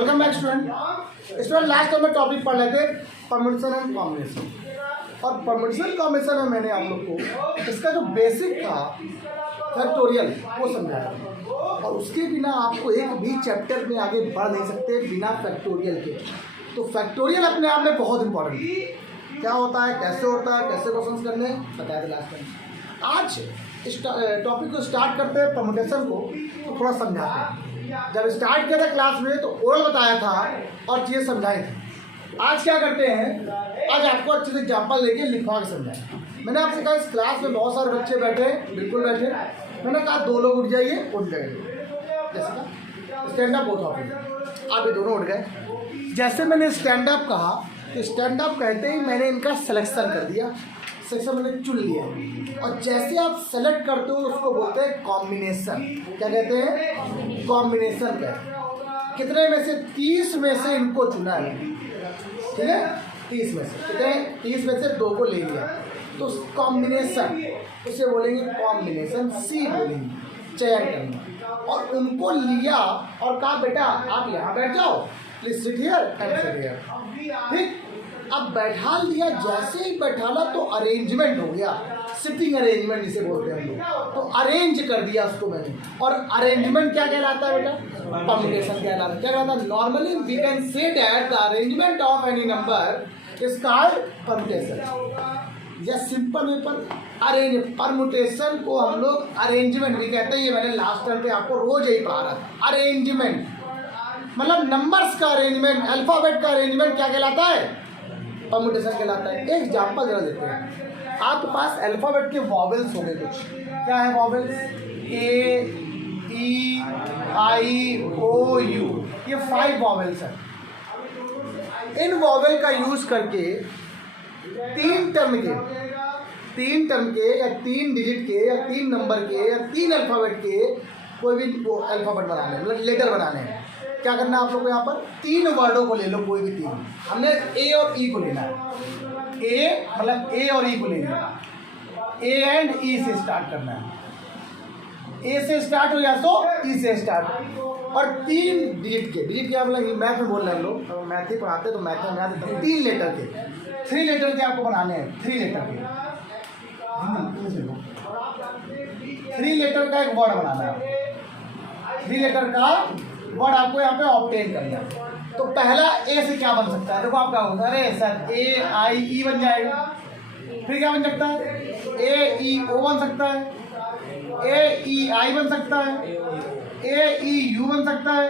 Welcome back student. Last time में topic पढ़ लेते परम्यूटेशन एंड कॉम्बिनेशन। और परम्यूटेशन कॉम्बिनेशन में मैंने आप लोग को इसका जो बेसिक था फैक्टोरियल वो समझाया, और उसके बिना आपको एक भी चैप्टर में आगे बढ़ नहीं सकते बिना फैक्टोरियल के। तो फैक्टोरियल अपने आप में बहुत इंपॉर्टेंट है। क्या होता है, कैसे होता है, कैसे क्वेश्चन करने बताया था लास्ट टाइम। आज इस टॉपिक को स्टार्ट करते हैं परम्यूटेशन को, तो थोड़ा समझाते हैं। जब स्टार्ट किया था क्लास में तो ओल्ड बताया था और चीज़ें समझाई थी। आज क्या करते हैं, आज आपको अच्छे से एग्जाम्पल लेके लिखवा के समझाएं। मैंने आपसे कहा इस क्लास में बहुत सारे बच्चे बैठे, बिल्कुल बैठे। मैंने कहा 2 लोग उठ जाइए, उठ जाइए। जैसे का stand up both of you, आप ये दोनों उठ गए। जैसे मैंने स्टैंड अप कहा तो स्टैंड अप कहते ही मैंने इनका सिलेक्शन कर दिया, सेक्शन मैंने चुन लिया। और जैसे आप सेलेक्ट करते हो उसको बोलते हैं कॉम्बिनेशन। क्या कहते हैं? कॉम्बिनेशन कहते हैं। कितने में से 30 में से इनको चुना है, ठीक है? 30 में से कितने? 30 में से 2 को ले लिया, तो कॉम्बिनेशन उसे बोलेंगे कॉम्बिनेशन, सी बोलेंगे, चयन करना। और उनको लिया और कहा बेटा आप यहाँ बैठ जाओ, please sit here and sit here. ठीक, अब बैठा दिया। जैसे ही बैठाला तो अरेंजमेंट हो गया, सिटिंग अरेंजमेंट जिसे बोलते हैं हम लोग। तो अरेंज कर दिया उसको मैंने। और अरेंजमेंट क्या कहलाता है बेटा? परम्यूटेशन कहलाता है। क्या कहलाता है? Normally we can say that the arrangement of any number is called permutation. या सिंपल वे पर अरेंज, परम्यूटेशन को हम लोग अरेंजमेंट भी कहते हैं। ये मैंने लास्ट टाइम पे आपको रोज यही पढ़ा रहा था। अरेंजमेंट मतलब नंबर्स का अरेंजमेंट, अल्फाबेट का अरेंजमेंट क्या कहलाता है? परम्यूटेशन कहलाता है। एक एग्जांपल जरा देखते हैं। आपके पास अल्फाबेट के वॉवेल्स हो गए कुछ। क्या है vowels? A, E, I, O, you, ये 5 वॉवेल्स हैं। इन वॉवेल का यूज करके 3 टर्म के या 3 डिजिट के या 3 नंबर के या 3 अल्फाबेट के कोई भी वो अल्फाबेट बनाने, मतलब लेटर बनाने हैं। क्या करना है आप लोग को? यहाँ पर 3 वर्डों को ले लो, कोई भी 3। हमने ए और ई को लेना है। ए मतलब ए और ई को लेना है। ए एंड ई से स्टार्ट करना है। ए से स्टार्ट हो या तो ई से स्टार्ट। और 3 डिजिट के क्या मतलब मैथ में बोल रहे हैं लोग, तो मैथ ही पढ़ाते हैं तो मैथ में याद है। 3 लेटर के, 3 लेटर के आपको बनाने हैं। 3 लेटर के 3 लेटर का एक वर्ड बनाना है। 3 लेटर का वर्ड आपको यहाँ पे ऑब्टेन करना है। तो पहला ए से क्या बन सकता है? देखो आप क्या होगा, अरे सर ए आई ई बन जाएगा। फिर क्या बन सकता है? ए ई ओ बन सकता है, ए ई आई बन सकता है, ए ई यू बन सकता है,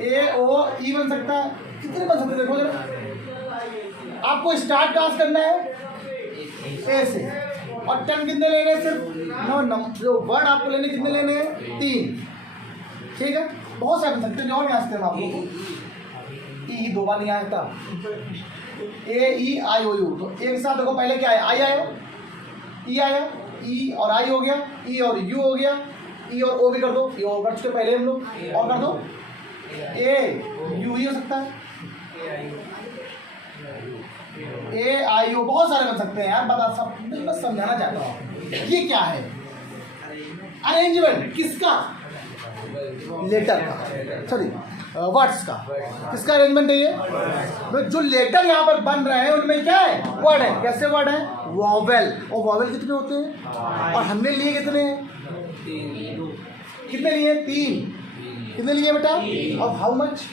ए ओ ई बन सकता है। कितने बन सकते हैं देखो जरा। आपको स्टार्ट कहाँ करना है? ए से। और टर्म कितने लेने हैं? सिर्फ जो वर्ड आपको लेने कितने लेने हैं? 3। ठीक है, बहुत सारे बन सकते हैं। और यहाँ से आप लोग ई 2 बार नहीं आया था। ए ई आई ओ यू, तो एक साथ देखो पहले क्या आया? आई आया, ई आया, ई और आई हो गया, ई और यू हो गया, ई और ओ भी कर दो। ये और कर चुके पहले हम लोग, और कर दो। ए यू ही हो सकता है, ए आई ओ, बहुत सारे बन सकते हैं यार। बता सब बस समझाना चाहता हूँ। ये क्या है? अरेंजमेंट किसका? लेटर का, सॉरी वर्ड्स का। किसका अरेंजमेंट है ये? तो जो लेटर यहाँ पर बन रहे हैं उनमें क्या है? वर्ड है। कैसे वर्ड है? वॉवेल। और वॉवेल कितने होते हैं? और हमने लिए कितने हैं? कितने लिए? 3। कितने लिए बेटा? और how much?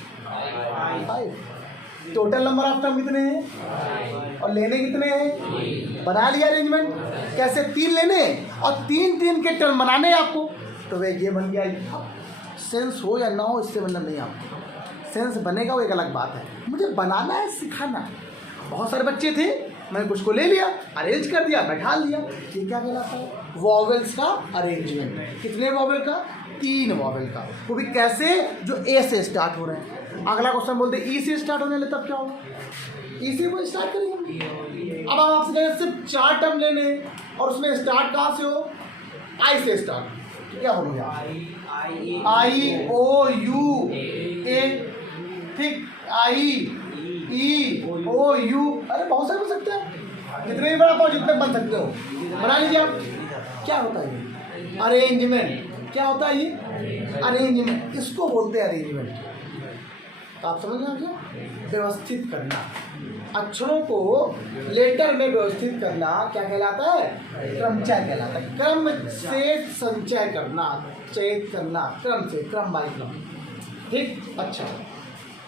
5। Total number of term कितने हैं? और लेने कितने हैं? बना लिया अरेंजमेंट। कैसे? 3 लेने और 3 के टर्म बनाने आपको। तो वे ये बन गया। सेंस हो या ना हो इससे मतलब नहीं, आपको सेंस बनेगा वो एक अलग बात है। मुझे बनाना है, सिखाना है। बहुत सारे बच्चे थे, मैंने कुछ को ले लिया, अरेंज कर दिया, बैठा लिया। ये क्या कहलाता है? वॉवेल्स का अरेंजमेंट। कितने वॉवेल का? 3 वॉवेल का। वो भी कैसे? जो ए से स्टार्ट हो रहे हैं। अगला क्वेश्चन बोलते ई से स्टार्ट होने लगे, तब क्या होगा? ई से वो स्टार्ट करेंगे। अब हम आपसे कहें सिर्फ 4 टर्म लेने और उसमें स्टार्ट कहाँ से हो? आई से स्टार्ट। क्या हो गया? आई ओ यू ए, ठीक, आई ई ओ यू। अरे बहुत सारे बन सकते हैं, जितने भी बड़ा पाओ जितने बन सकते हो बना लीजिए आप। क्या होता है? अरेंजमेंट। क्या होता है ये? अरेंजमेंट, इसको बोलते हैं अरेंजमेंट। तो आप समझ रहे हैं, व्यवस्थित करना, अक्षरों को लेटर में व्यवस्थित करना क्या कहलाता है? क्रमचय कहलाता है। क्रम से संचय करना, चयित करना, क्रम से, क्रम बाई क्रम। ठीक, अच्छा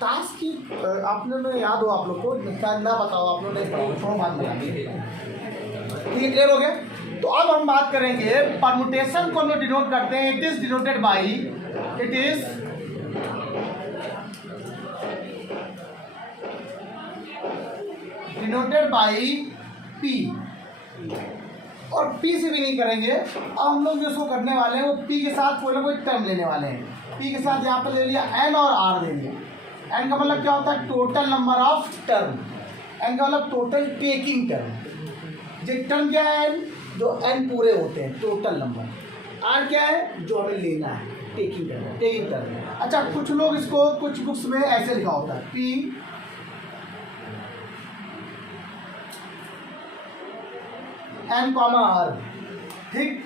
टास्क की आपने में याद हो आप लोग को, ना बताओ आप लोग नहीं पढ़ाओ, थोड़ा बात बताइए। ठीक है, क्लियर हो गया? तो अब हम बात करेंगे परमुटेशन को हम लोग डिनोट करते हैं, it is denoted by, it is denoted by P, और पी से भी नहीं करेंगे। अब हम लोग जो इसको करने वाले हैं वो पी के साथ कोई ना कोई टर्म लेने वाले हैं। पी के साथ यहाँ पर ले लिया एन और आर ले लिया। एन का मतलब क्या होता है? Total number of term. N का मतलब टोटल टेकिंग टर्म। जो टर्म क्या है? एन, जो एन पूरे होते हैं, टोटल नंबर। आर क्या है? जो हमें लेना है, टेकिंग टर्म, टेकिंग टर्म। अच्छा, कुछ लोग इसको कुछ बुक्स में ऐसे लिखा होता है, पी एन कॉमा आर। ठीक,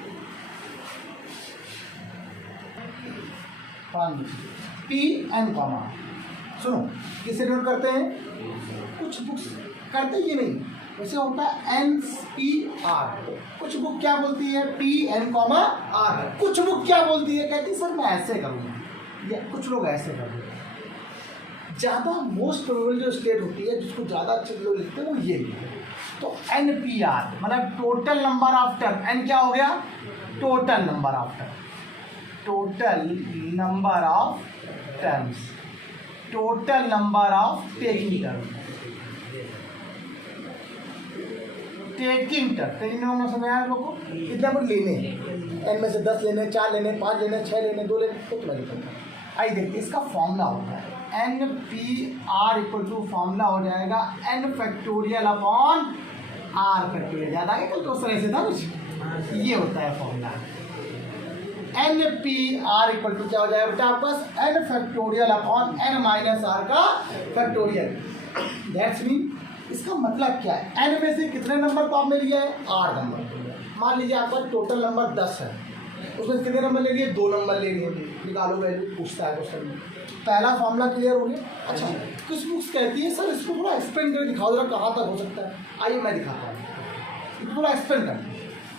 पी एन कॉमा। सुनो, किसे नोट करते हैं? कुछ बुक्स करते ये नहीं, वैसे होता है एन पी आर। कुछ बुक क्या बोलती है? P n comma r. कुछ बुक क्या बोलती है? कहती है सर मैं ऐसे करूँगा, या कुछ लोग ऐसे करूँगा। ज़्यादा मोस्ट प्रोबेबल जो स्टेट होती है, जिसको ज़्यादा अच्छे लोग लिखते हैं, वो ये है। तो एन पी आर मतलब total number of term. N क्या हो गया? Total number of term, total number of terms, total number of taking term, taking term. Taking term में समझ आया लोगों को? कितना पर लेने, एन में से 10 लेने, 4 लेने, 5 लेने, 6 लेने, 2 लेने, तो तुम्हें लिखा। आइए देखते, इसका फॉर्मूला होता है n P R equal to, formula हो जाएगा n factorial upon r factorial. याद आ गया? कल तो उस तरह से था कुछ, ये होता है formula. N P R equal to क्या हो जाएगा बेटा आपके पास? N factorial upon N minus are का फैक्टोरियल। दैट्स मीन, इसका मतलब क्या है? एन में से कितने नंबर को आपने लिया है? 8 नंबर। मान लीजिए आपका टोटल नंबर 10 है, उसमें कितने नंबर ले लिए? 2 नंबर ले लिए। निकालो वैल्यू, पूछता है क्वेश्चन में। पहला फॉर्मूला क्लियर हो गया। अच्छा, कुछ बुक्स कहती है सर इसको थोड़ा एक्सप्लेन करके दिखाओ जरा, कहाँ तक हो सकता है। आइए मैं दिखाता हूँ, थोड़ा एक्सप्लेन कर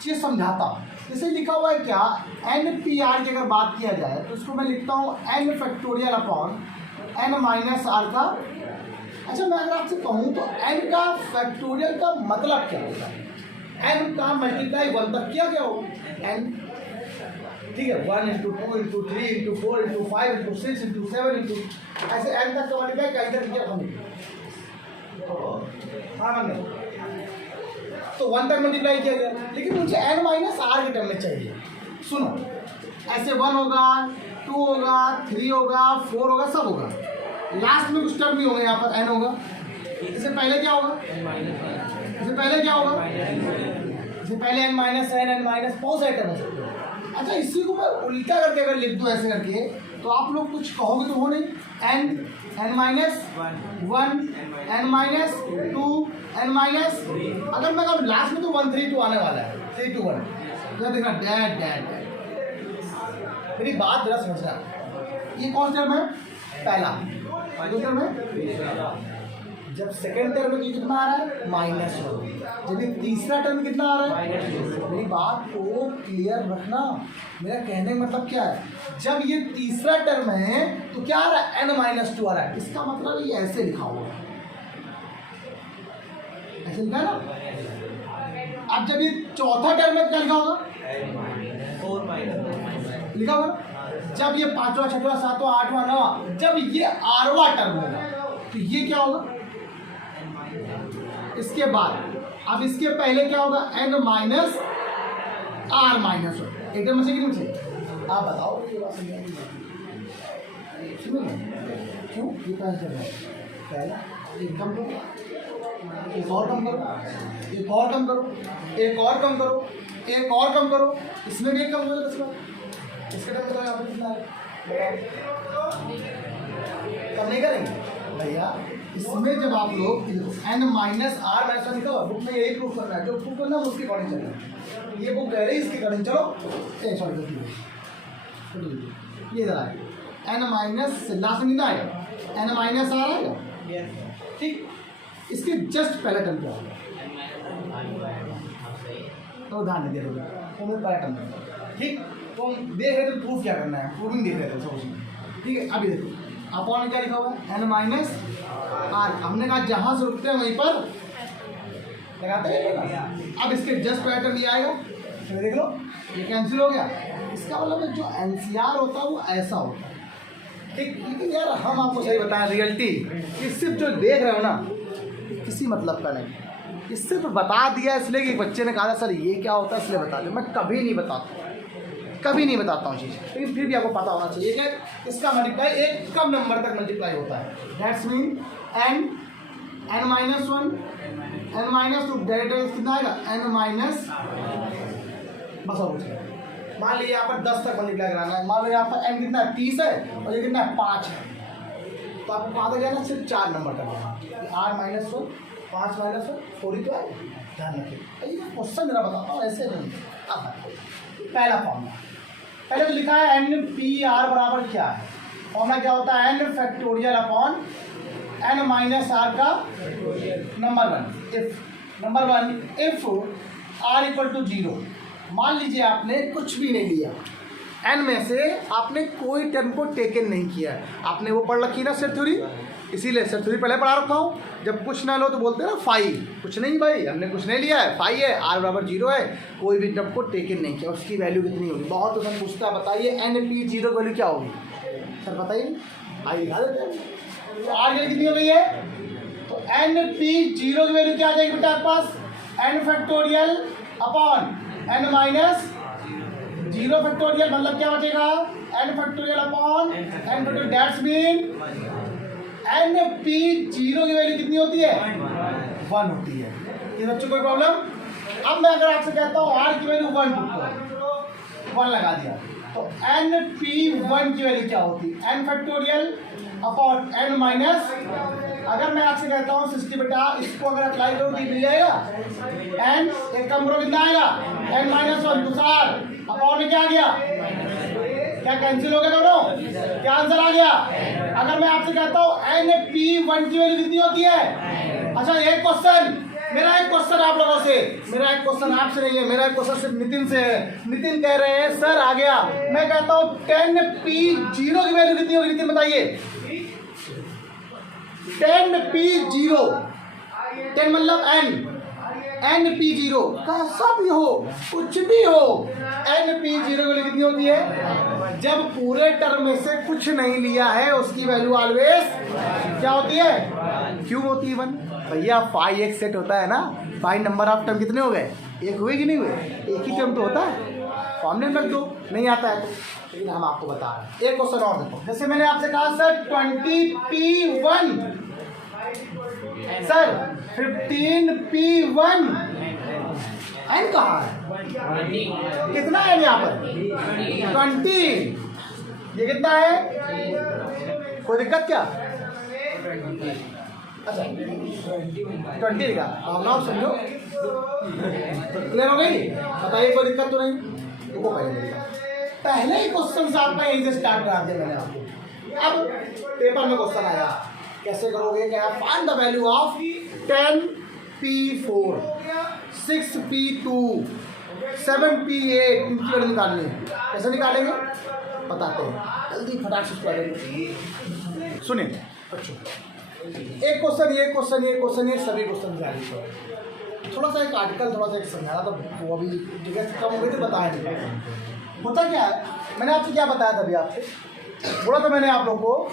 चीज़ समझाता हूँ। जैसे लिखा हुआ है क्या? एन पी आर की अगर बात किया जाए तो इसको मैं लिखता हूँ n factorial upon N minus are का। अच्छा, मैं अगर आपसे कहूँ तो एन का फैक्टोरियल का मतलब क्या होता है? एन का मल्टीप्लाई 1 तक किया क्या हो? एन, ठीक है, 1 × 2 × 3 × 4 × 5 × 6 × 7 ऐसे एन तक का मल्टीप्लाई कहीं तक किया हमने? हाँ हमने तो 1 तक मल्टीप्लाई किया गया, लेकिन मुझे एन माइनस आर के टर्म में चाहिए। सुनो, ऐसे 1 होगा, 2 होगा, 3 होगा, 4 होगा, सब होगा। लास्ट में कुछ टर्म भी होंगे, यहाँ पर एन होगा। इससे पहले क्या होगा? इससे पहले क्या होगा? इससे पहले n minus n, n minus, बहुत सारे टर्म हो सकते हैं। अच्छा, इसी को मैं उल्टा करके अगर लिख दूँ ऐसे करके, तो आप लोग कुछ कहोगे तो हो नहीं। N, n minus 1, n minus 2, n minus, अगर मैं अगर लास्ट में तो 1 3 2 आने वाला है, 3 2 1, तो देखना डैड डैड। मेरी बात जरा समझना, ये कौन सा टर्म है? पहला। दो टर्म है। जब सेकेंड टर्म में कितना आ रहा है? -1। जब ये तीसरा टर्म कितना आ रहा है? मेरी बात को क्लियर रखना, मेरा कहने का मतलब क्या है? जब ये तीसरा टर्म है तो क्या आ रहा है? n-2 आ रहा है। इसका मतलब ये ऐसे लिखा हुआ है, ऐसे लिखा है ना। अब जब ये चौथा टर्म है क्या लिखा होगा? लिखा होगा। जब ये 5वां 6वां 7वां 8वां 9वां, जब ये 8वां टर्म होगा तो ये क्या होगा? इसके बाद, अब इसके पहले क्या होगा? n minus r minus 1। एकदम से क्यों चाहिए? आप बताओ, ये बात समझ क्यों? ये कहाँ चल रहा है? पहला एक कम करो, एक और कम करो, एक और कम करो, एक और कम करो, एक और कम करो, इसमें भी एक कम करो, 10 बार। इसके टाइम तो आप कितना कम नहीं करेंगे भैया। इसमें जब आप लोग एन माइनस आर माइनस लिखा हुआ, बुक में यही प्रूफ करना है, जो प्रूफ करना है उसके अकॉर्डिंग चलना है। ये बुक कह रही है इसके अकॉर्डिंग चलो। सॉरी, ये इधर आएगा एन माइनस लास्ट में कितना आएगा एन माइनस आर आएगा, ठीक। इसके जस्ट पहला टर्म क्या होगा तो ध्यान नहीं दे रहे तो पहला टर्म, ठीक। तो हम देख रहे थे प्रूफ क्या करना है, प्रूविंग देख रहे थे सब, ठीक है। अभी देखो अपॉन में क्या लिखा हुआ है एन माइनस आर, हमने कहा जहाँ से रुकते हैं वहीं पर लगाते हैं। अब इसके जस्ट पहला टर्म ये आएगा, तो देख लो ये कैंसिल हो गया। इसका मतलब जो एनसीआर होता है वो ऐसा होता है, ठीक। लेकिन यार हम आपको सही बताएं रियलिटी, ये सिर्फ जो देख रहे हो ना किसी मतलब का नहीं, ये सिर्फ बता दिया इसलिए कि बच्चे ने कहा था सर ये क्या होता है इसलिए बता दिया। मैं कभी नहीं बताता, कभी नहीं बताता हूँ चीज़, लेकिन फिर भी आपको पता होना चाहिए कि इसका मल्टीप्लाई एक कम नंबर तक मल्टीप्लाई होता है। That's mean n minus one n minus two direct कितना आएगा एन माइनस, बस और कुछ। मान लीजिए यहाँ पर 10 तक मल्टीप्लाई कराना है, मान लो यहाँ पर एन कितना है 30 है और ये कितना है 5 है, तो आपको कहा था जाना सिर्फ 4 नंबर तक r minus one 5 minus one 4 ही तो है। ध्यान रखिए क्वेश्चन मेरा बताता हूँ ऐसे नहीं। अब पहला फॉर्मूला पहले तो लिखा है एन पी आर बराबर क्या है, फॉर्मूला क्या होता है N factorial upon N minus are का number one if R equal to 0। मान लीजिए आपने कुछ भी नहीं लिया, एन में से आपने कोई टर्म को टेकन नहीं किया है, आपने वो पढ़ रखी ना सेट थ्योरी, इसीलिए सेट थ्योरी पहले पढ़ा रखा हूँ। जब कुछ ना लो तो बोलते हैं ना फाई, कुछ नहीं भाई हमने कुछ नहीं लिया है, फाई है आर बराबर 0 है, कोई भी टर्म को टेकन नहीं किया, उसकी वैल्यू कितनी होगी। बहुत तो सर पूछता है बताइए एन पी 0 की वैल्यू क्या होगी, सर बताइए आई दिखा देते हैं। तो आर वैल्यू कितनी हो गई है, तो एन पी 0 की वैल्यू क्या आ जाएगी बेटा आपके पास N factorial upon N minus 0 factorial, मतलब क्या बचेगा N factorial upon N factorial. That's mean N P 0 की वैल्यू कितनी होती है 1 होती है। ये बच्चों कोई प्रॉब्लम। अब मैं अगर आपसे कहता हूँ आर की वैल्यू 1 पुट करो, 1 लगा दिया, तो एन पी 1 की वैल्यू क्या होती है N factorial upon N minus. अगर मैं आपसे कहता हूँ 60 बेटा इसको अगर अप्लाई करो तो मिल जाएगा एन, एक कम करो कितना आएगा एन माइनस 1 तुषार अपॉन में क्या आ गया, क्या कैंसिल हो गया दोनों, क्या आंसर आ गया। अगर मैं आपसे कहता हूँ एन पी 1 की वैल्यू कितनी होती है। अच्छा एक क्वेश्चन, मेरा एक क्वेश्चन आप लोगों से, मेरा एक क्वेश्चन आपसे नहीं है, मेरा एक क्वेश्चन सिर्फ नितिन से है। नितिन कह रहे हैं सर आ गया, मैं कहता हूँ 10 पी 0 की वैल्यू कितनी होगी, नितिन बताइए 10 पी 0, 10 मतलब एन पी 0 कैसा भी हो कुछ भी हो, एन पी 0 की वैल्यू कितनी होती है जब पूरे टर्म में से कुछ नहीं लिया है उसकी वैल्यू ऑलवेज क्या होती है, क्यों होती है 1। भैया फाइव एक सेट होता है ना, 5 नंबर ऑफ टर्म कितने हो गए, एक हुए कि नहीं हुए, एक ही टर्म तो होता है, फॉर्मूले में रख दो, नहीं आता है तो। लेकिन हम आपको बता रहे हैं एक क्वेश्चन और देखो, जैसे मैंने आपसे कहा sir 20p1 sir 15p1 N कहाँ है, कितना है यहाँ पर 20, ये कितना है, कोई दिक्कत क्या, अच्छा 20 का भावना समझो, क्लियर हो गई, बताइए कोई दिक्कत तो नहीं। देखो पहले ही क्वेश्चन आपका यहीं से स्टार्ट करा दिया मैंने आपको। अब पेपर में क्वेश्चन आया कैसे करोगे, क्या find the value of 10p4 6p2 7p8 इनकी वैल्यू निकालनी है, कैसे निकालेंगे बताते हैं, जल्दी फटाक से करेंगे। सुनिए बच्चों एक क्वेश्चन ये क्वेश्चन ये क्वेश्चन ये सभी क्वेश्चन जारी, थोड़ा सा एक आर्टिकल थोड़ा सा एक समझाना था, वो अभी जगह कम हो गई थी बताया नहीं। होता क्या है, मैंने आपसे क्या बताया था अभी आपसे बोला था मैंने आप लोगों को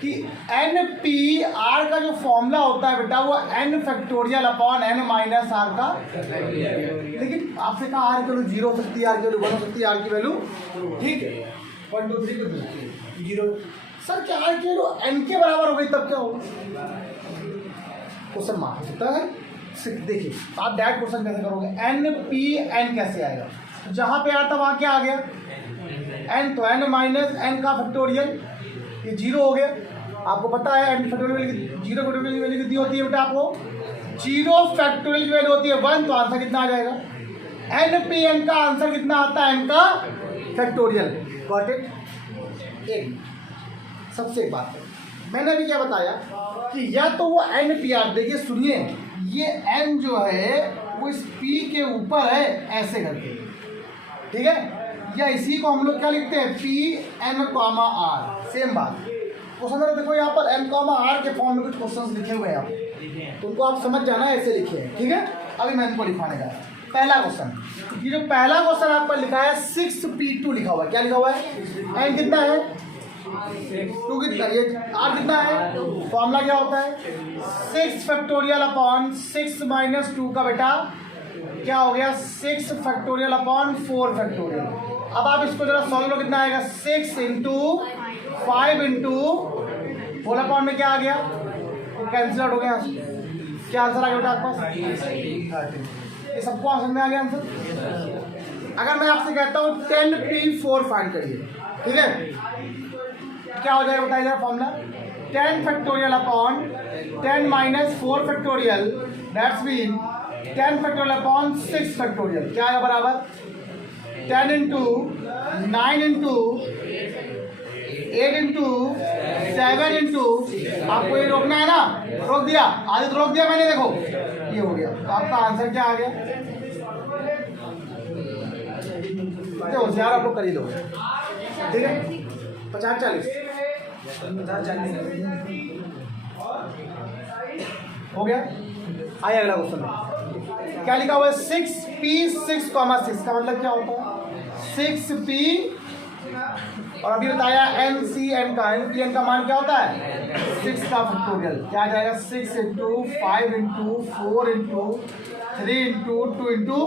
कि एन पी आर का जो फॉर्मूला होता है बेटा वो n factorial upon N minus are का, लेकिन आपसे कहा आर की वैल्यू 0 हो सकती है, आर की वैल्यू 1 हो सकती है, आर की वैल्यू ठीक है 1 2 3 को 0। सर क्या आर की वैल्यू एन के बराबर हो गई तब क्या होगा, क्वेश्चन मार्क होता है। देखिए आप डायरेक्ट क्वेश्चन कैसे करोगे, एन पी एन कैसे आएगा, जहाँ पे आर था वहाँ क्या आ गया एन, तो एन माइनस एन का फैक्टोरियल ये 0 हो गया। आपको पता है एन फैक्टोरियल 0 फैक्टोरियल की वैल्यू कितनी होती है बेटा, आपको 0 फैक्टोरियल की वैल्यू होती है 1, तो आंसर कितना आ जाएगा एन पी एन का आंसर कितना आता है एन का फैक्टोरियल। Got it? एक सबसे एक बात है, मैंने अभी क्या बताया कि या तो वो एन पी आर, देखिए सुनिए, ये एन जो है वो इस पी के ऊपर है ऐसे करके, ठीक है, या इसी को हम लोग क्या लिखते हैं, p n comma r, same बात। क्वेश्चन देखो यहाँ पर एन कॉमा आर के फॉर्म में कुछ क्वेश्चन लिखे हुए हैं आप, तो उनको आप समझ जाना ऐसे लिखे हैं, ठीक है। अभी मैं इनको लिखवाने का पहला क्वेश्चन, ये जो पहला क्वेश्चन आप पर लिखा है 6p2 लिखा हुआ है, क्या लिखा हुआ है, एन कितना है 2 कितना, ये आर कितना है, फॉर्मूला क्या होता है 6 फैक्टोरियल अपॉन 6 माइनस 2 का बेटा क्या हो गया 6 फैक्टोरियल अपॉन 4 फैक्टोरियल। अब आप इसको जरा सॉल्व करो, कितना आएगा 6 इंटू 5 इंटू होल अपॉन में क्या आ गया, कैंसिल आउट हो गया, क्या आंसर आ गया बेटा आपके पास, ये सबको आंसर में आ गया आंसर। अगर मैं आपसे कहता हूँ 10p4 फाइंड करिए, ठीक है, क्या हो जाएगा बताइए जरा formula, 10 factorial upon 10 minus 4 factorial, that's mean 10 factorial upon 6 factorial, क्या है बराबर 10 इंटू 9 इंटू 8 इंटू 7 इंटू, आपको ये रोकना है ना, रोक दिया, आगे तो रोक दिया मैंने, देखो ये हो गया, तो आपका आंसर क्या आ गया, होशियार आप लोग कर ही लोगे, ठीक है, 50-40 हो गया। आइए अगला क्वेश्चन, क्या लिखा हुआ है 6p6, का मतलब क्या होता है 6p, और अभी बताया NCN का, NPN का मान क्या होता है 6 का फैक्टोरियल, क्या आ जाएगा 6 into 5 into 4 into 3 into 2 into,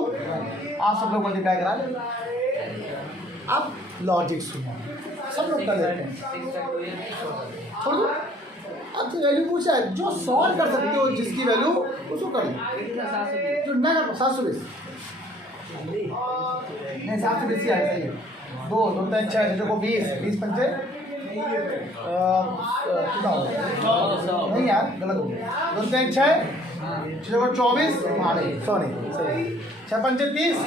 आप सब लोग मल्टीप्लाई करा लें। अब लॉजिक सुनो, सब लोग कर लेते हैं, छोड़ो आपसे वैल्यू पूछा है, जो सॉल्व कर सकते हो जिसकी वैल्यू उसको कर लो, जो ना कर 720 नहीं 720 ही आए, सही है, 2 2 3 6 देखो 20 पंचे कितना हो गया, नहीं यार गलत हो गया, 2 3 6 24, हाँ नहीं सॉरी सही, 6 पंचे 30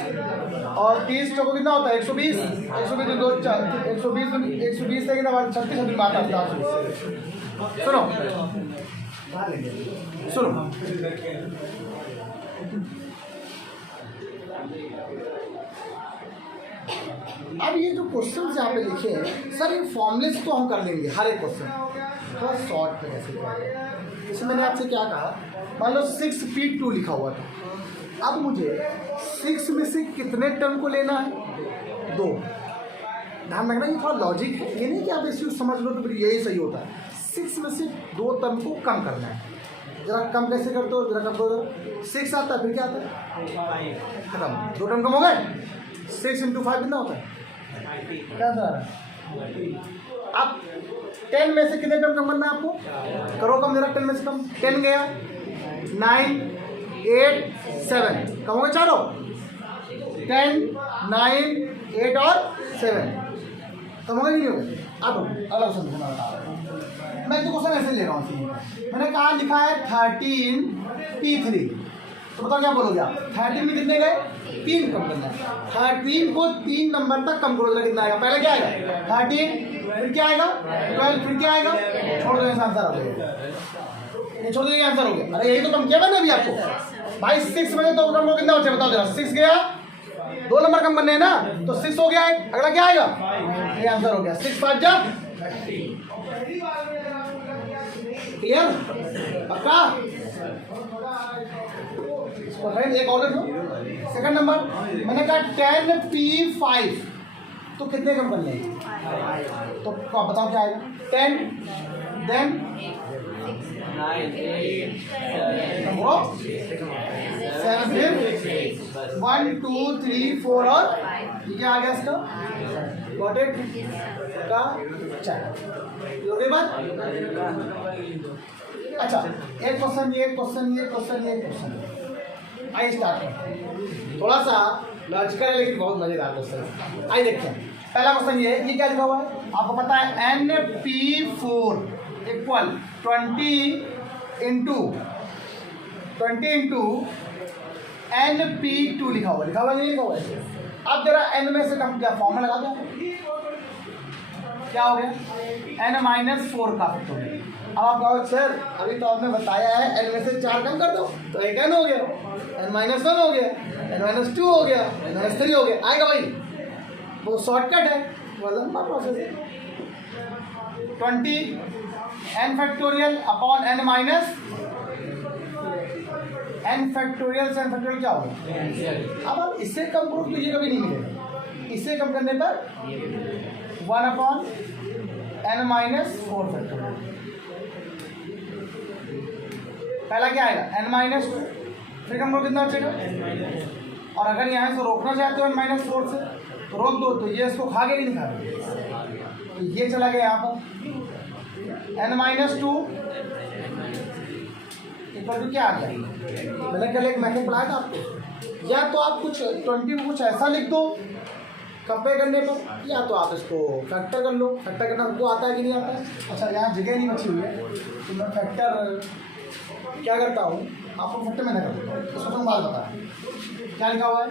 और 30 चौको कितना होता है 120, 120 2 120 से कितना 36 बात आता है। सुनो सुनो, अब ये जो क्वेश्चन यहाँ पे लिखे हैं सर, ये फॉर्मूले तो हम कर लेंगे हर एक क्वेश्चन, थोड़ा शॉर्ट में कैसे, जैसे मैंने आपसे क्या कहा, मान लो 6p2 लिखा हुआ था, अब मुझे 6 में से कितने टर्म को लेना है 2, ध्यान रखना ये थोड़ा लॉजिक है, ये नहीं कि आप इसी समझ लो तो फिर यही सही होता है, 6 में से 2 टर्म को कम करना है, जरा कम कैसे करते हो, जरा कम करो, 6 आता है फिर क्या आता है खत्म, 2 टर्म कम हो गए, 6 इंटू 5 कितना होता है, क्या सर अब 10 में से कितने टर्म कम करना है आपको, करो कम जरा, 10 में से कम, 10 गया 9 8 7 कम हो गए चारों, 10 9 8 और 7 कम हो गए नहीं हो गए। अब अलग समझना बता रहा हूँ मैं, तो क्वेश्चन ऐसे ले रहा हूँ, मैंने कहा लिखा है 13p3, तो बताओ क्या बोलोगे आप, 13 में कितने गए 3 कम करना है, 13 को 3 नंबर तक कम करो, कितना आएगा, पहले क्या आएगा 13, फिर क्या आएगा 12, फिर क्या आएगा, छोड़ दो आंसर आ गया, ये छोड़ दो ये आंसर हो गया, अरे यही तो कम किया मैंने अभी आपको भाई, 6 में तो नंबर कितना बचा बताओ जरा, 6 गया, 2 नंबर कम करने हैं ना, तो 6 हो गया है, अगला क्या आएगा, ये आंसर हो गया 6 5 जा, क्लियर पक्का। एक और देखो, सेकंड नंबर मैंने कहा 10p5, तो कितने कम करने हैं, तो बताओ क्या आएगा 10 देन 7 फिर 1 2 3 4 और ये क्या आ गया इसका, गॉट इट का 4 बात। अच्छा एक क्वेश्चन ये क्वेश्चन ये क्वेश्चन ये क्वेश्चन, आइए स्टार्ट करते, थोड़ा सा लॉजिकल है लेकिन बहुत मजेदार क्वेश्चन। आइए देखते हैं पहला क्वेश्चन ये क्या लिखा हुआ है आपको पता है, NP4 इक्वल 20 इंटू NP2 लिखा हुआ नहीं लिखा हुआ है। अब जरा n में से कम क्या फॉर्मूला लगा दो, क्या हो गया n-4 का फैक्टोरियल। अब आप कहो सर अभी तो आपने बताया है n में से 4 कम कर दो तो एक n हो गया, n-1 हो गया, n-2 हो गया, n-3 हो गया, आएगा भाई, वो शॉर्टकट है, वो लंबा प्रोसेस है। 20 n factorial upon n minus n factorial से n फैक्टोरियल क्या होगा। अब आप इससे कम करो तो ये कभी नहीं मिलेगा, इससे कम करने पर 1 अपॉन n माइनस 4 फैक्टोरियल। पहला क्या आएगा n माइनस 2, फिर कम करो कितना बचेगा, और अगर यहाँ से रोकना चाहते हो n माइनस 4 से तो रोक दो, तो ये इसको खा गया कि नहीं खा गया, तो ये चला गया यहाँ पर n माइनस 2 इक्वल टू क्या आ गया। मैंने कल एक मैथड पढ़ाया था आपको, या तो आप कुछ 20 को कुछ ऐसा लिख दो कंपेयर करने पर, या तो आप इसको फैक्टर कर लो। फैक्टर करना हमको आता है कि नहीं आता है। अच्छा यहाँ जगह नहीं बची हुई है तो मैं फैक्टर क्या करता हूँ, आपको फैक्टर में नहीं करता हूँ, इसको तुम बात बता क्या लिखा हुआ है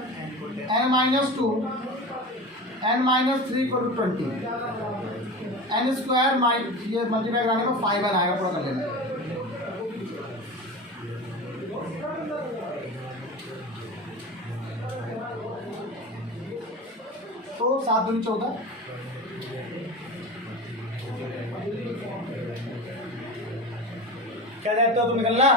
n minus 2 n minus 3 equal to 20 n square ये मल्टीप्लाई कराने पर 5 n आएगा, पूरा कर लेना। तो 7 दूनी 14, क्या चाहते हो तुम निकलना।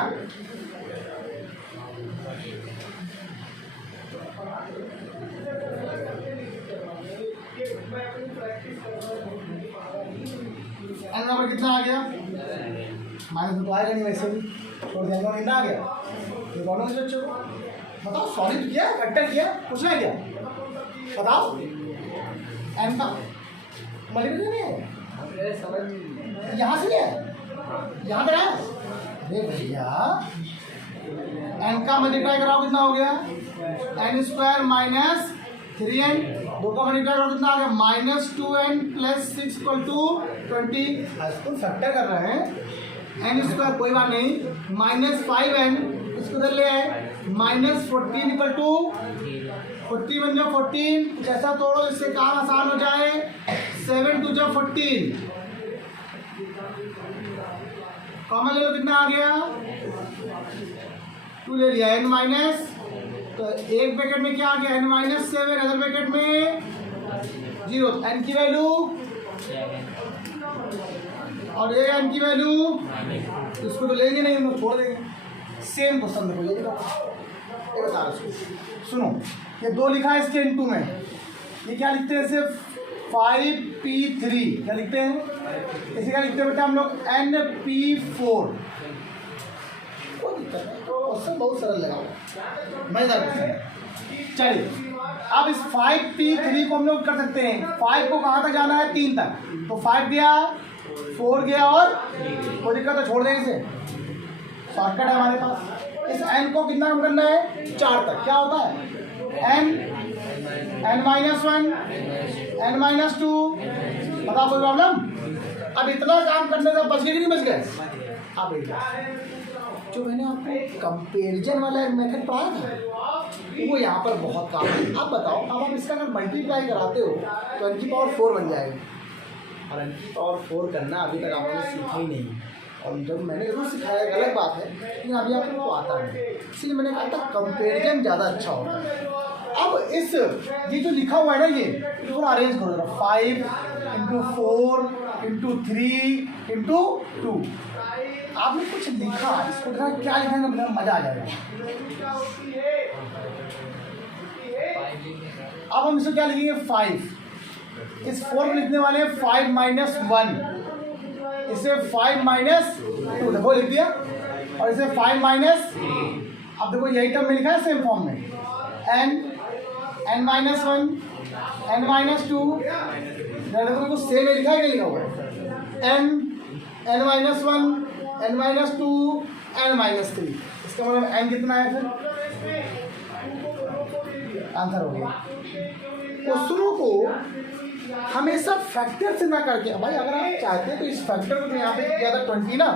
n नंबर कितना आ गया, माइनस तो आएगा नहीं वैसे भी, छोड़ देंगे कितना आ गया, ये दोनों से बच्चों बताओ सॉलिड किया फैक्टर किया कुछ नहीं किया, बताओ n का मल्टीप्लाई नहीं है, यहाँ से नहीं है, यहाँ पर है। अरे भैया n का मल्टीप्लाई कराओ कितना हो गया n स्क्वायर माइनस 3n, 2 का मल्टीप्लाई कराओ कितना आ गया minus 2n plus 6 equal to 20। इसको फैक्टर कर रहे हैं n स्क्वायर कोई बात नहीं, माइनस 5n इसको उधर ले आए माइनस 14 इक्वल टू 40 बन जाओ 14, जैसा तोड़ो इससे काम आसान हो जाए, 7 2 जा 14, कॉमन ले लो कितना आ गया 2 ले लिया, n माइनस तो एक ब्रैकेट में क्या आ गया n माइनस 7, अदर ब्रैकेट में 0, n की वैल्यू और ये n की वैल्यू, इसको तो लेंगे नहीं, हम लोग छोड़ देंगे। सेम क्वेश्चन देखो ये बता रहा सुनो, ये 2 लिखा है इसके इनटू में, ये क्या लिखते हैं इसे 5p3, क्या लिखते हैं इसे, क्या लिखते हैं बेटा हम लोग np4। कोई दिक्कत नहीं, क्वेश्चन बहुत सरल लगा, मजेदार क्वेश्चन। चलिए अब इस 5p3 को हम लोग कर सकते हैं, 5 को कहाँ तक जाना है 3 तक, तो 5 गया 4 गया और कोई दिक्कत तो छोड़ देंगे इसे, शॉर्टकट है हमारे पास। इस n को कितना कम करना है 4 तक, क्या होता है n माइनस 1 n माइनस 2, बताओ कोई प्रॉब्लम। अब इतना काम करने से बच गए कि नहीं बच गए। अब जो मैंने आपको कंपेरिजन वाला मेथड पढ़ाया था वो यहाँ पर बहुत काम है। अब बताओ, अब आप इसका अगर मल्टीप्लाई कराते हो तो n की पावर 4 बन जाएगी, और n की पावर 4 करना अभी तक आप लोगों ने सीखा ही नहीं, और जब मैंने जरूर सिखाया अलग बात है, लेकिन अभी आप लोगों को आता नहीं, इसलिए मैंने कहा था कंपेरिजन ज़्यादा अच्छा होता है। अब इस ये जो लिखा हुआ है ना ये थोड़ा अरेंज करो जरा, 5 इंटू 4 इंटू 3 इंटू 2, आपने कुछ लिखा, इसको देखा क्या लिखा है ना, मजा आ जाएगा। अब हम इसको क्या लिखेंगे 5, इस 4 में लिखने वाले हैं 5 माइनस 1, इसे 5 माइनस 2 देखो लिख दिया, और इसे 5 माइनस, अब देखो यही टर्म में लिखा है सेम फॉर्म में, n माइनस 1 n माइनस 2, देखो सेम लिखा है, क्या लिखा हुआ है n minus 1 n minus 2 n minus 3, इसका मतलब n कितना है, फिर आंसर हो गया। क्वेश्चनों को हमेशा फैक्टर से ना करके, भाई अगर आप चाहते हैं तो इस फैक्टर को यहाँ पे किया था 20 ना,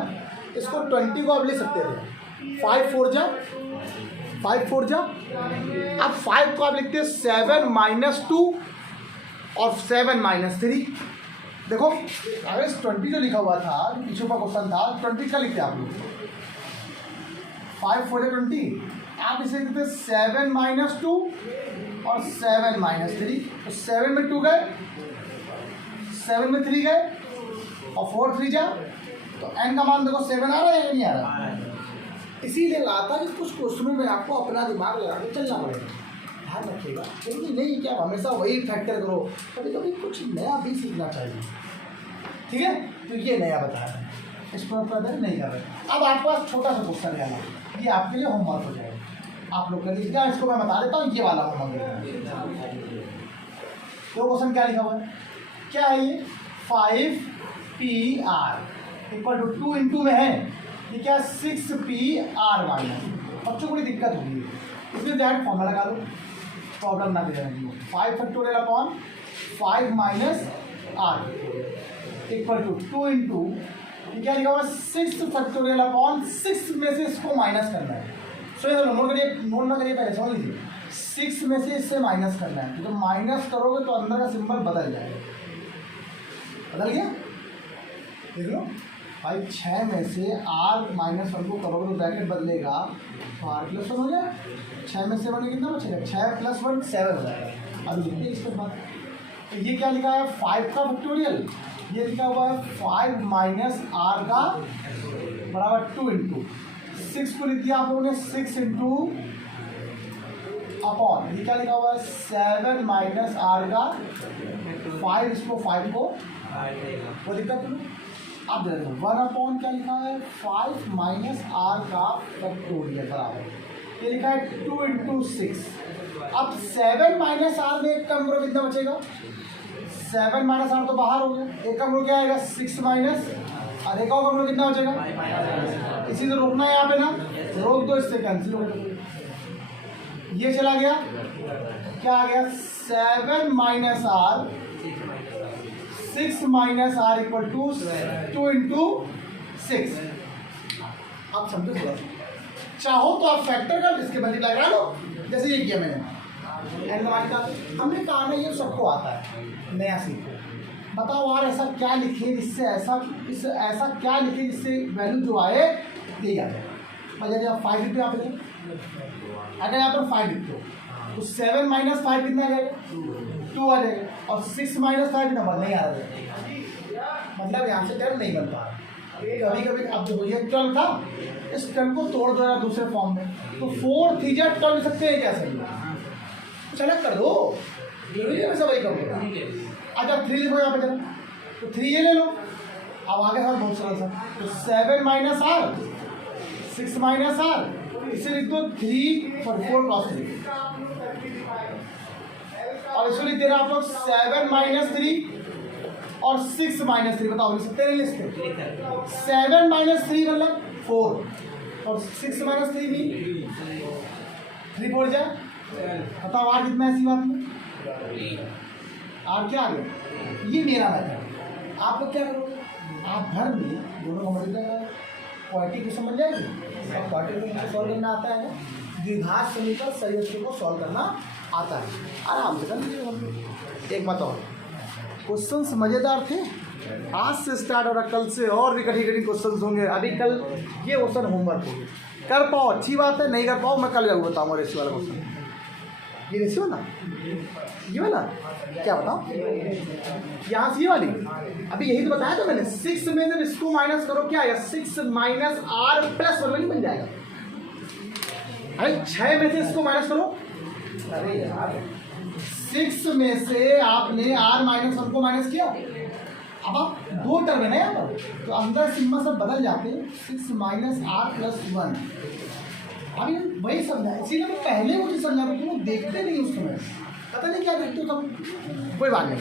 इसको 20 को आप ले सकते थे, 5 4 जा, अब 5 को आप लिखते हैं 7 माइनस 2 और 7 माइनस 3, देखो अगर इस 20 जो लिखा हुआ था, जो पीछे का क्वेश्चन था, 20 क्या लिखते आप लोग? 5 4 20, आप इसे लिखते 7 - 2 और 7 - 3। तो 7 में 2 गए, 7 में 3 गए और 4 3 जा, तो n का मान देखो 7 आ रहा है या नहीं आ रहा? इसीलिए कहा था कि कुछ क्वेश्चनों में आपको अपना दिमाग लगा के चलना पड़ेगा, ध्यान रखिएगा। क्योंकि नहीं कि आप हमेशा वही फैक्टर करो, कभी कभी कुछ नया भी सीखना चाहिए, ठीक है। तो ये नया बताया है, इस पर नहीं कर रहे। अब आपके पास छोटा सा क्वेश्चन है ना, ये आपके लिए होमवर्क हो जाएगा, आप लोग कर लीजिएगा। इसको मैं बता देता हूँ, ये वाला होमवर्क। तो क्वेश्चन क्या लिखा हुआ है, क्या है ये? 5PR = 2 × में है, ये क्या 6PR माइनस। बच्चों को बड़ी दिक्कत होगी, इसलिए डायरेक्ट फॉर्मूला लगा लो, प्रॉब्लम ना दे देना। 5 फैक्टोरियल अपॉन 5 - R = 2 × ये क्या लिखा हुआ? 6 फैक्टोरियल अपॉन 6 में से इसको माइनस करना है। सो ये नोट करिए, नोट ना करिए, पहले समझ लीजिए। 6 में से इससे माइनस करना है, तो माइनस करोगे तो अंदर का सिंबल बदल जाएगा। बदल गया, देख लो भाई। 6 में से R - 1 को करोगे तो ब्रैकेट बदलेगा, तो R + 1 हो जाएगा। 6 में से 1 कितना बचेगा? 6 + 1 7 हो जाएगा। अब लिखते हैं इसके बाद, तो ये क्या लिखा है? 5 का फैक्टोरियल, ये लिखा हुआ है 5 - R का बराबर 2 × 6 को लिख दिया आप लोगों ने 6 × अपॉन, ये क्या लिखा हुआ है? 7 - R का 5, इसको 5 को वो दिक्कत है। अब देखो 1 क्या लिखा है? 5 - R का फैक्टोरियल बराबर, ये लिखा है 2 × 6। अब 7 - R में एक कम करो, कितना बचेगा? 7 - R तो बाहर हो गया, एक कम करो क्या आएगा? 6 - और एक और कम करो, कितना बचेगा? इसी से रोकना है यहाँ पे ना, रोक दो, इससे कैंसिल हो गया। ये चला गया, क्या आ गया? 7 - R 6 - R = 2 × 6। आप समझो थोड़ा, चाहो तो आप फैक्टर कर इसके मल्टीप्लाई करा लो, जैसे ये किया मैंने। हमने कहा ना ये सबको आता है, नया सीखो। बताओ यार ऐसा क्या लिखे जिससे ऐसा क्या लिखे जिससे वैल्यू जो आए यही आ जाए। मतलब आप 5 लिखते हो, यहाँ पे अगर यहाँ पर 5 लिखते हो तो 7 - 5 कितना आ जाएगा? 2 आ जाएगा। और 6 - 5 नंबर नहीं आ रहा, मतलब यहाँ से टर्म नहीं बन पा रहा। कभी कभी अब देखो ये 12 था, इस टर्म को तोड़ दो यार दूसरे फॉर्म में, तो 4 3 12 लिख सकते हैं क्या? सही कुछ अलग कर दो, जरूरी है वैसा वही करो। अच्छा 3 लिखो यहाँ पे चलो, तो 3 ये ले लो। अब आगे सर बहुत सरल सा, तो 7 - R 6 - R, इसे लिख दो 3 4 × 3, और इसको लिख दे रहा आप लोग 7 - 3 और 6 - 3। बताओ लिख सकते हैं, लिख सकते? 7 - 3 मतलब 4 और 6 - 3 भी 3 4 जाए। बताओ R कितना है इसी बात में? R क्या आ गया? ये मेरा मैथड। आप लोग क्या करोगे? आप घर में दोनों का मतलब क्वाड्रेटिक क्वेश्चन बन जाएगी। सब क्वाड्रेटिक क्वेश्चन सॉल्व करना आता है ना, द्विघात समीकरण संयुक्त को सॉल्व करना आता है, आराम से कर लीजिए। एक बात और, क्वेश्चंस मज़ेदार थे, आज से स्टार्ट हो रहा, कल से और भी कठिन कठिन क्वेश्चंस होंगे। अभी कल ये क्वेश्चन होमवर्क होंगे, कर पाओ अच्छी बात है, नहीं कर पाओ मैं कल जरूर बताऊँगा रेशियो वाला क्वेश्चन। ये रेशियो ना, ये वाला क्या बताओ, यहाँ से ये वाली अभी यही तो बताया था मैंने। 6 में जब इसको माइनस करो क्या आएगा? 6 - R + 1 बन जाएगा। अरे 6 में से इसको माइनस करो, अरे यार 6 में से आपने R - 1 को माइनस किया। अब आप 2 टर्म है ना यहाँ पर, तो अंदर सिम्बल सब बदल जाते हैं। 6 - R + 1, अभी वही समझा, इसीलिए मैं पहले वो चीज़ समझा रहा हूँ। देखते नहीं उस समय, पता नहीं क्या देखते हो तब, कोई बात नहीं।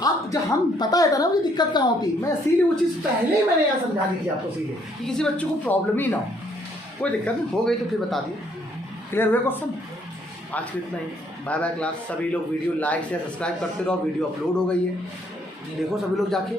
आप जब हम पता है था ना मुझे दिक्कत कहाँ होती, मैं इसीलिए वो चीज़ पहले ही मैंने यहाँ समझा दी थी आपको, इसीलिए कि किसी बच्चे को प्रॉब्लम ही ना हो। कोई दिक्कत नहीं, हो गई तो फिर बता दिए। क्लियर हुए क्वेश्चन? आज के इतना ही, बाय बाय क्लास। सभी लोग वीडियो लाइक से सब्सक्राइब करते रहो, वीडियो अपलोड हो गई है, देखो सभी लोग जाके।